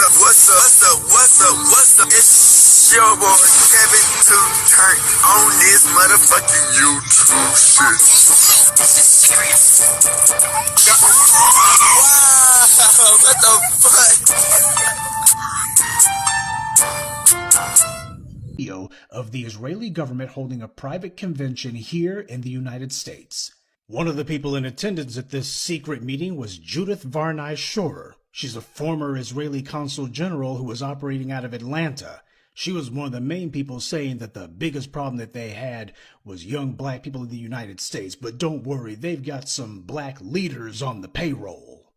What's up? It's your boy Kevin Turnt on this motherfucking YouTube shit. This is serious. Wow, what the fuck? Video of the Israeli government holding a private convention here in the United States. One of the people in attendance at this secret meeting was Judith Varney Shorer. She's a former Israeli consul general who was operating out of Atlanta. She was one of the main people saying that the biggest problem that they had was young black people in the United States. But don't worry, they've got some black leaders on the payroll.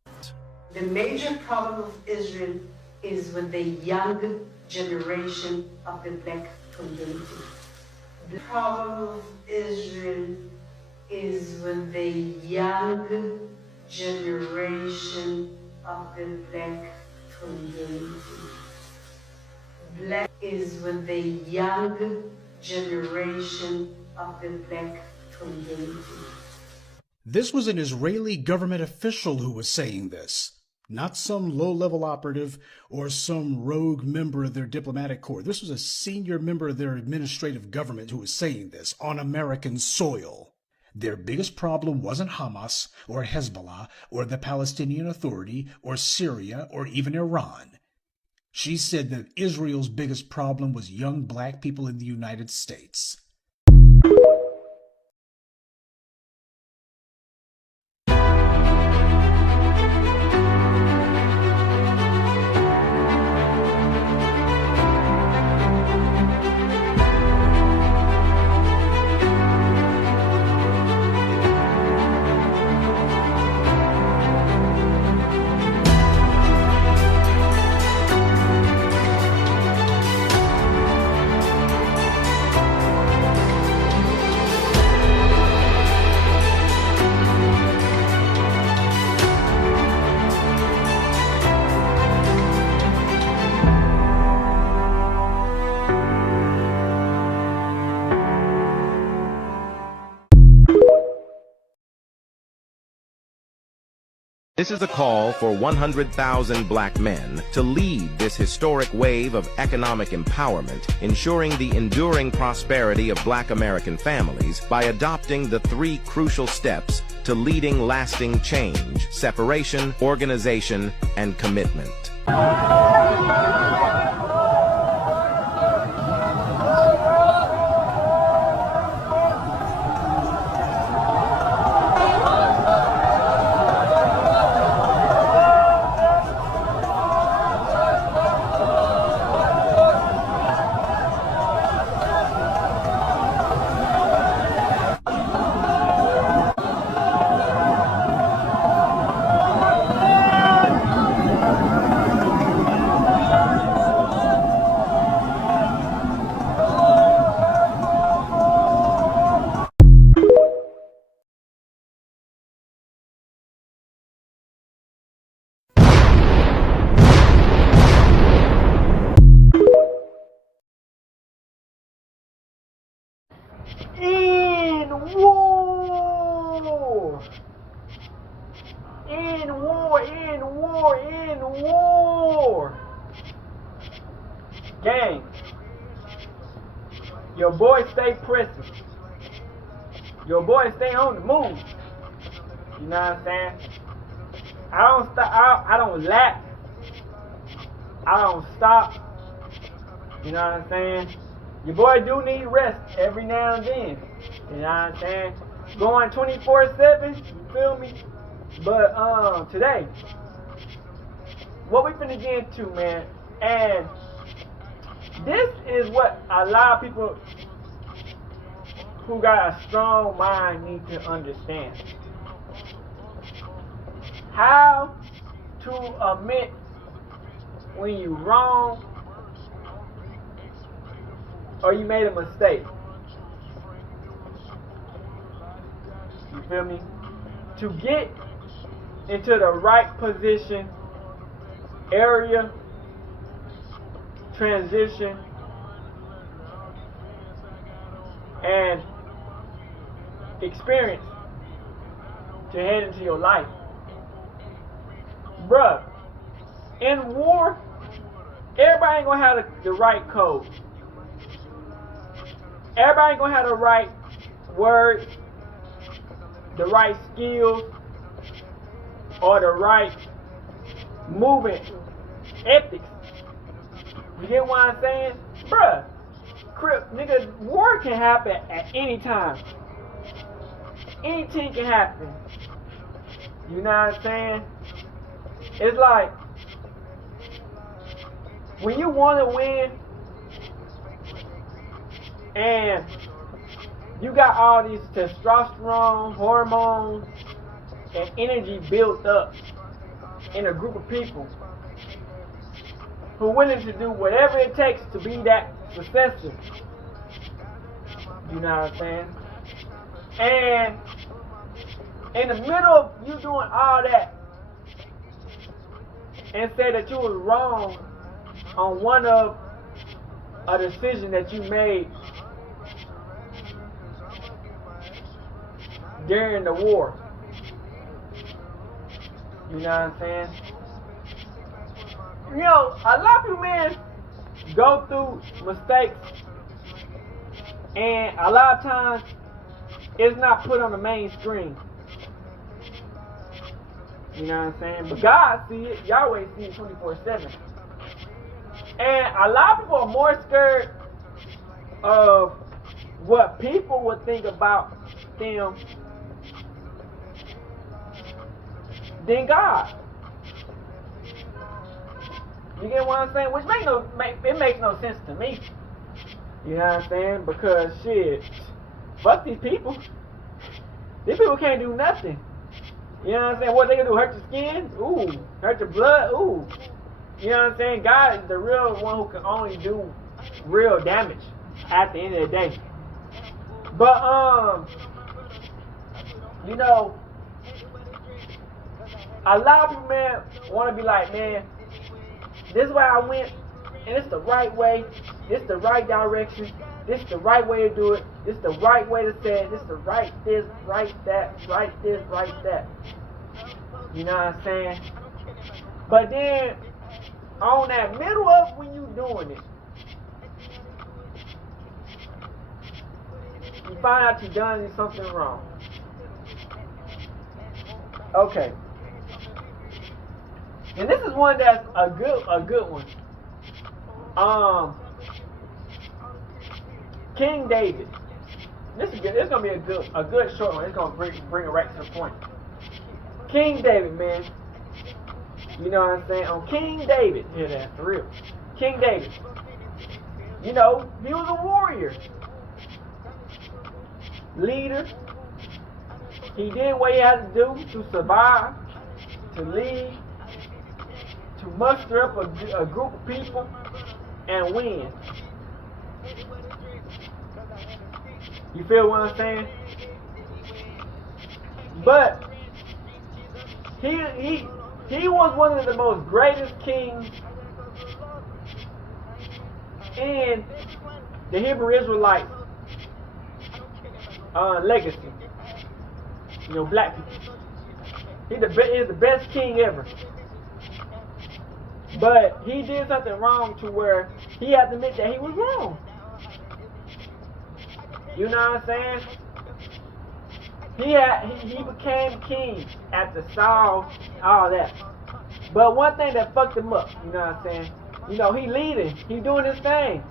The major problem of Israel is with the young generation of the black community. The problem of Israel is with the young generation of the black community. Black is with the young generation of the black community. This was an Israeli government official who was saying this, not some low-level operative or some rogue member of their diplomatic corps. This was a senior member of their administrative government who was saying this on American soil. Their biggest problem wasn't Hamas or Hezbollah or the Palestinian Authority or Syria or even Iran. She said that Israel's biggest problem was young black people in the United States. This is a call for 100,000 black men to lead this historic wave of economic empowerment, ensuring the enduring prosperity of black American families by adopting the 3 crucial steps to leading lasting change: separation, organization, and commitment. In war! In war! In war! In war! Gang, your boy stay pressing. Your boy stay on the move. You know what I'm saying? I don't stop. I don't lack. I don't stop. You know what I'm saying? Your boy do need rest every now and then. You know what I'm saying? Going 24/7, you feel me? But today, what we finna get into, man, and this is what a lot of people who got a strong mind need to understand. How to admit when you wrong or you made a mistake. You feel me? To get into the right position, area, transition, and experience to head into your life. Bruh, in war, everybody ain't gonna have the right code. Everybody ain't gonna have the right words, the right skills, or the right movement ethics. You get what I'm saying? Bruh, nigga, war can happen at any time. Anything can happen. You know what I'm saying? It's like, when you want to win, and you got all these testosterone, hormones, and energy built up in a group of people who are willing to do whatever it takes to be that successful. You know what I'm saying? And in the middle of you doing all that, and say that you was wrong on one of a decision that you made during the war. You know what I'm saying? You know, a lot of you men go through mistakes, and a lot of times it's not put on the mainstream. You know what I'm saying? But God see it, Yahweh see it 24/7. And a lot of people are more scared of what people would think about them than God. You get what I'm saying? Which makes no sense to me. You know what I'm saying? Because shit, fuck these people. These people can't do nothing. You know what I'm saying? What they gonna do? Hurt your skin? Ooh. Hurt your blood? Ooh. You know what I'm saying? God is the real one who can only do real damage at the end of the day. But you know, a lot of people, man, want to be like, man, this is where I went, and it's the right way, this the right direction, this the right way to do it, this the right way to say it, this the right this, right that, right this, right that. You know what I'm saying? But then, on that middle of when you doing it, you find out you done something wrong. Okay. And this is one that's a good one. King David. This is good. It's gonna be a good short one. It's gonna bring it right to the point. King David, man. You know what I'm saying? On King David, yeah, that's for real. King David. You know, he was a warrior, leader. He did what he had to do to survive, to lead, to muster up a group of people and win. You feel what I'm saying? But he was one of the most greatest kings in the Hebrew Israelite legacy. You know, black people. He's the best king ever. But he did something wrong to where he had to admit that he was wrong. You know what I'm saying? He became king after Saul, all that. But one thing that fucked him up, you know what I'm saying? You know, he leading, he doing his thing.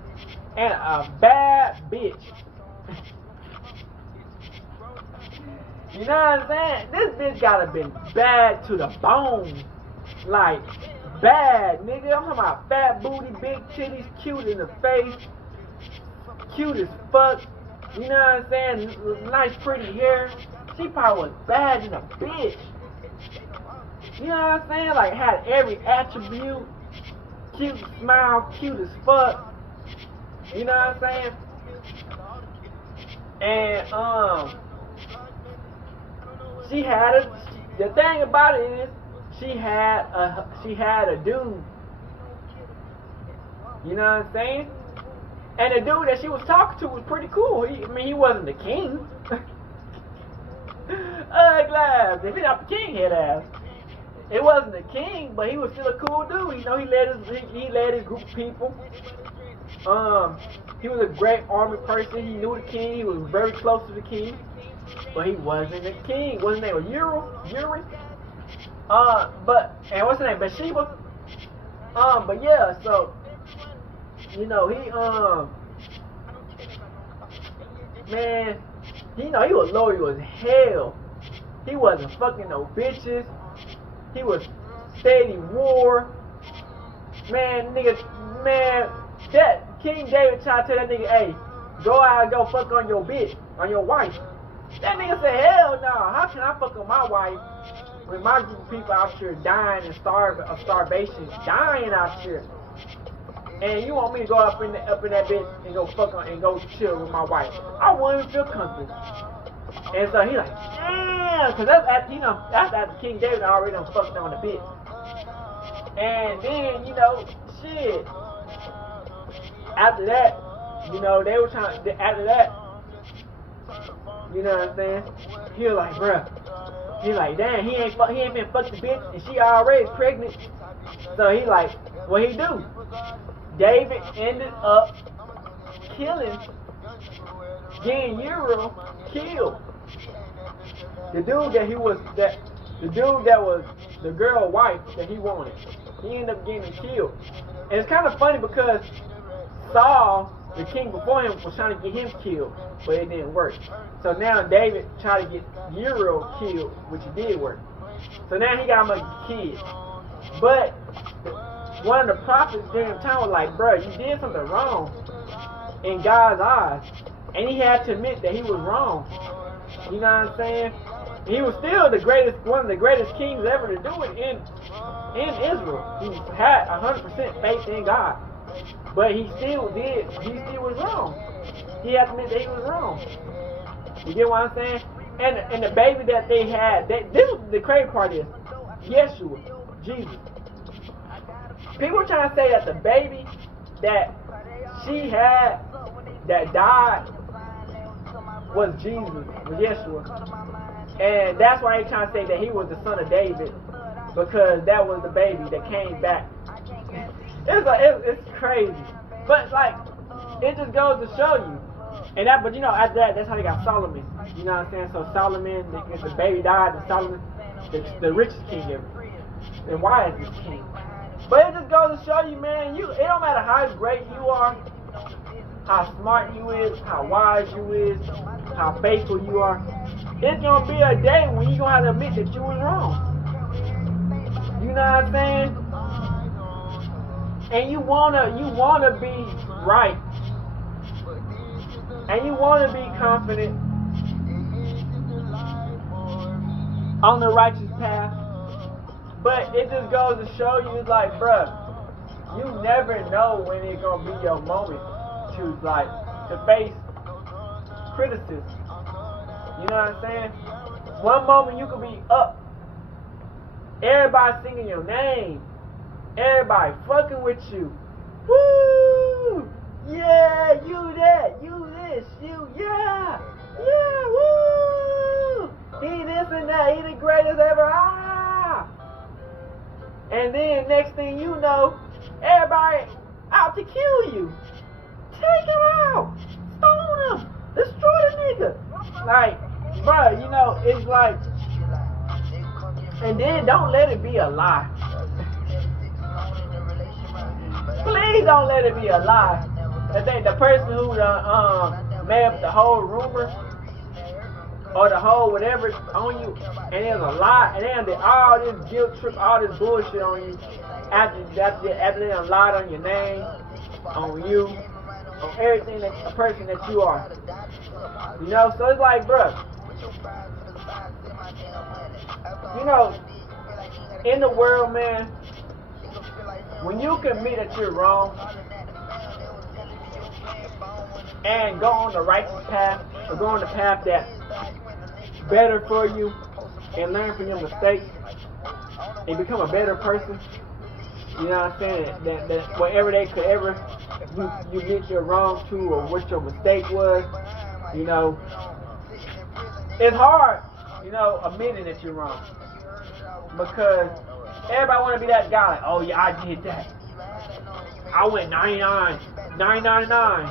And a bad bitch. You know what I'm saying? This bitch gotta been bad to the bone. Like, bad, nigga. I'm talking about fat booty, big titties, cute in the face, cute as fuck. You know what I'm saying? Nice, pretty hair. She probably was bad in a bitch. You know what I'm saying? Like, had every attribute. Cute smile, cute as fuck. You know what I'm saying? And, she had the thing about it is, she had a dude. You know what I'm saying? And the dude that she was talking to was pretty cool. He wasn't the king. Ugly ass. If he not the king, head ass. it wasn't the king, but he was still a cool dude. You know, he led his group of people. He was a great army person. He knew the king. He was very close to the king, but he wasn't the king. What's his name? Was Uri? And what's his name? Bathsheba. But yeah, so you know man, you know he was loyal as hell. He wasn't fucking no bitches. He was steady war. Man, that King David tried to tell that nigga, hey, go out and go fuck on your bitch, on your wife. That nigga said, hell no, how can I fuck on my wife when my group of people out here dying and starvation, dying out here? And you want me to go up in that bitch and go fuck on and go chill with my wife? I wouldn't even feel comfortable. And so he like, damn, because that's after King David already done fucked on the bitch. And then, you know, shit. After that, you know, they were trying. After that, you know what I'm saying? He was like, bruh. He like, damn, he ain't been fucked the bitch, and she already pregnant. So he like, what he do? David ended up getting Uriel killed. The dude that was the girl's wife that he wanted. He ended up getting killed. And it's kind of funny because Saul, the king before him, was trying to get him killed, but it didn't work. So now David tried to get Uriel killed, which it did work. So now he got him a kid. But one of the prophets during the time was like, bro, you did something wrong in God's eyes. And he had to admit that he was wrong. You know what I'm saying? He was still one of the greatest kings ever to do it in Israel. He had 100% faith in God. But he still was wrong. He had to admit that he was wrong. You get what I'm saying? And the baby that they had, this is the crazy part is, Yeshua, Jesus. People were trying to say that the baby that she had that died was Jesus, was Yeshua. And that's why they trying to say that he was the son of David, because that was the baby that came back. It's crazy. But like, it just goes to show you. And that, but you know, after that, that's how they got Solomon. You know what I'm saying? So Solomon, the baby died, and Solomon, the richest king ever. And why is this king? But it just goes to show you, man, it don't matter how great you are, how smart you is, how wise you is, how faithful you are. It's gonna be a day when you gonna have to admit that you was wrong. You know what I'm saying? And you wanna be right. And you wanna be confident on the righteous path. But it just goes to show you, it's like, bruh, you never know when it's gonna be your moment to face criticism. You know what I'm saying? One moment you could be up, everybody singing your name, everybody fucking with you. Woo! Yeah, you that, you this, you yeah, woo! He this and that, he the greatest ever. And then next thing you know, everybody out to kill you. Take him out, stone him, destroy the nigga. Like, bro, you know, it's like, and then don't let it be a lie. Please don't let it be a lie. I think the person who made up the whole rumor or the whole whatever on you, and there's a lie, and then all this guilt trip, all this bullshit on you after they done lied on your name, on you, on everything that a person that you are. You know, so it's like, bruh, you know, in the world, man, when you can admit that you're wrong and go on the righteous path, or go on the path that's better for you, and learn from your mistakes and become a better person, you know what I'm saying, that whatever they could ever you get your wrong to, or what your mistake was, you know, it's hard, you know, admitting that you're wrong, because everybody want to be that guy. Like, oh yeah, I did that. I went 99, 999,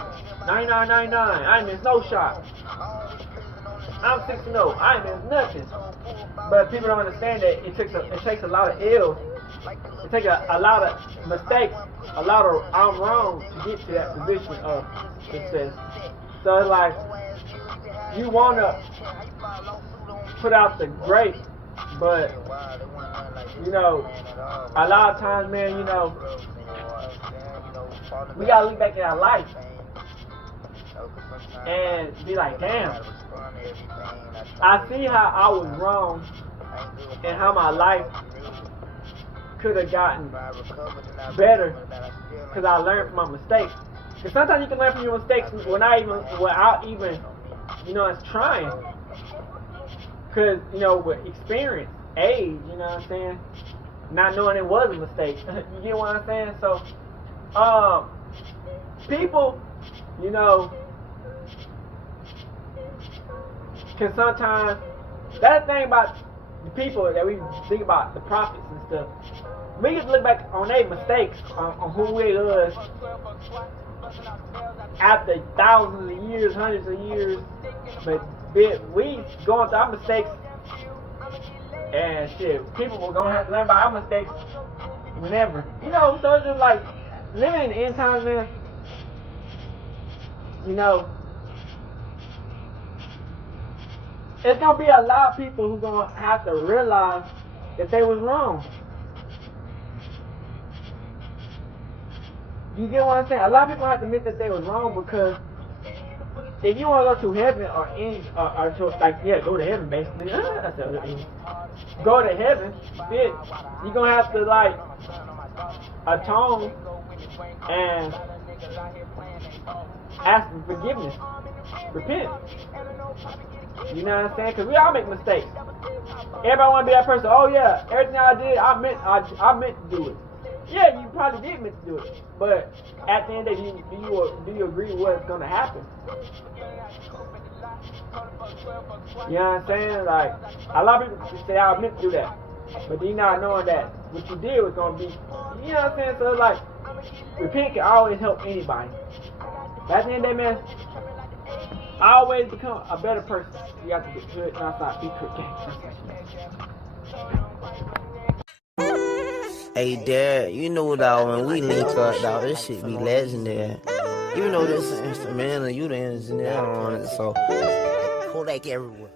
9999. I ain't missed no shot. I'm 6-0. I ain't missed nothing. But people don't understand that it takes a lot of ills. It takes a lot of mistakes, a lot of I'm wrong to get to that position of success. So it's like you want to put out the great, but you know, a lot of times, man, you know, we gotta look back at our life and be like, damn, I see how I was wrong and how my life could have gotten better because I learned from my mistakes. Because sometimes you can learn from your mistakes without even, you know, it's trying. Because, you know, with experience, age, you know what I'm saying? Not knowing it was a mistake. You get what I'm saying? So, people, you know, can sometimes, that's the thing about the people that we think about, the prophets and stuff. We get to look back on their mistakes, on who it was after thousands of years, hundreds of years. But we going through our mistakes, and shit, people were gonna have to learn about our mistakes whenever. You know, so it's just like living in the end times, man. You know, it's gonna be a lot of people who gonna have to realize that they was wrong. You get what I'm saying? A lot of people have to admit that they was wrong, because if you want to go to heaven or to, like, yeah, go to heaven basically. Go to heaven, shit, you're gonna have to like atone and ask for forgiveness, repent. You know what I'm saying? Because we all make mistakes. Everybody want to be that person. Oh yeah, everything I did, I meant to do it. Yeah, you probably did meant to do it, but at the end of the day, do you agree with what's gonna happen? You know what I'm saying? Like, a lot of people say I meant to do that, but they not knowing that what you did was gonna be, you know what I'm saying? So it's like, repent can always help anybody. But at the end of the day, man, always become a better person. You have to get good, not be crooked. Hey, Dad, you know, dog, when we link up, dog, this shit be legendary. You know this instrumental, you the engineer on it, so Kodak everywhere.